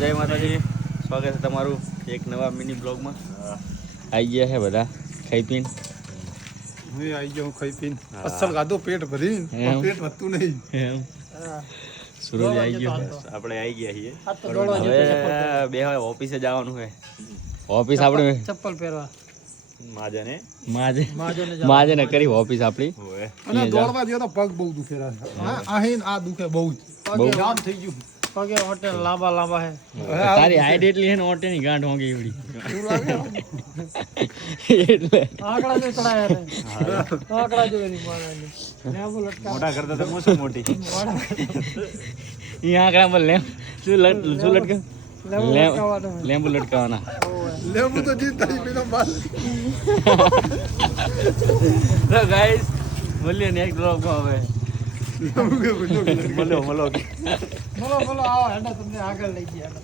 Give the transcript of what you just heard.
જય માતાજી, સ્વાગત છે તમારું એક નવા મિની બ્લોગમાં. આવી ગયા છે બધા ખાઈ પીને. હું આવી ગયો ખાઈ પીને અસલ ખાધો પેટ ભરીને પેટ વધતું નહીં. સુરજ આવી ગયો, આપણે આવી ગયા છીએ. હવે બે ઓફિસે જવાનું છે. ઓફિસ આપણે ચપ્પલ પહેરવા માજે ને કરી ઓફિસ આપણી. અને દોડવા ગયો તો પગ બહુ દુખે રહ્યા. આ દુખે બહુ જામ થઈ ગયું. પગે હોટેલ લાંબા લાંબા હે. તારી હાઈટ એટલી છે ને ઓટે ની ગાંઠ હોંગી એવડી એટલે આંકડા જો ચડાયા રે. આંકડા જો એની મારાની લેબુ લટકા મોટા કરતા તો મોસો મોટી ઈ આંકડા પર શું લટકા લેમ્બુ લટકાવાના. લેબુ તો જીતા પેલો બાલ. તો ગાઈસ બોલીએ નેક્સ્ટ બ્લોગ માં હવે લેબુ કે બોલો બોલો આવો હેડા તમને આગળ લઈ ગયા.